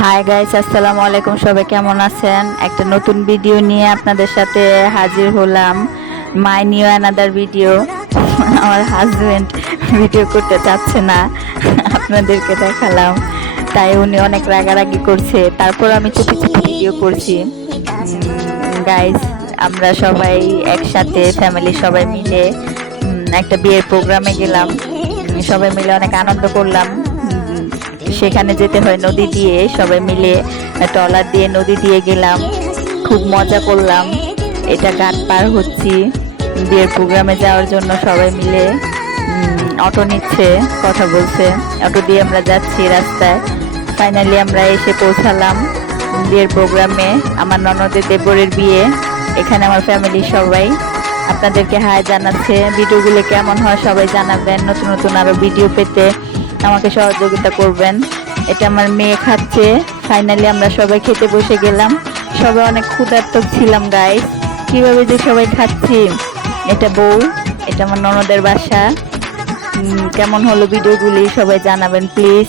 Hi guys, আসসালামু আলাইকুম। সবাই কেমন আছেন? একটা নতুন ভিডিও নিয়ে আপনাদের সাথে হাজির হলাম। My new another video. আমার হাজবেন্ড ভিডিও করতে চাচ্ছে না, আপনাদেরকে দেখালাম, তাই উনি অনেক রাগারাগি করছে। তারপর আমি চুপি চুপি ভিডিও করছি। গাইস, আমরা সবাই একসাথে ফ্যামিলি সবাই মিলে একটা বিয়ের প্রোগ্রামে গেলাম। সবাই মিলে অনেক আনন্দ করলাম। সেখানে যেতে হয় নদী দিয়ে, সবাই মিলে ট্রলার দিয়ে নদী দিয়ে গেলাম, খুব মজা করলাম। এটা ঘাট পার হচ্ছি বিয়ের প্রোগ্রামে যাওয়ার জন্য। সবাই মিলে অটো নিচ্ছে, কথা বলছে, অটো দিয়ে আমরা যাচ্ছি রাস্তায়। ফাইনালি আমরা এসে পৌঁছালাম বিয়ের প্রোগ্রামে। আমার ননদের দেবরের বিয়ে। এখানে আমার ফ্যামিলির সবাই আপনাদেরকে হাই জানাচ্ছে। ভিডিওগুলো কেমন হয় সবাই জানাবেন। নতুন নতুন আরো ভিডিও পেতে আমাকে সহযোগিতা করবেন। এটা আমার মেয়ে খাচ্ছে। ফাইনালি আমরা সবাই খেতে বসে গেলাম। সবাই অনেক ক্ষুধার্ত ছিলাম গাইস। কিভাবে যে সবাই খাচ্ছি। এটা বউ, এটা আমার ননদের বাসা। কেমন হলো ভিডিওগুলি সবাই জানাবেন প্লিজ।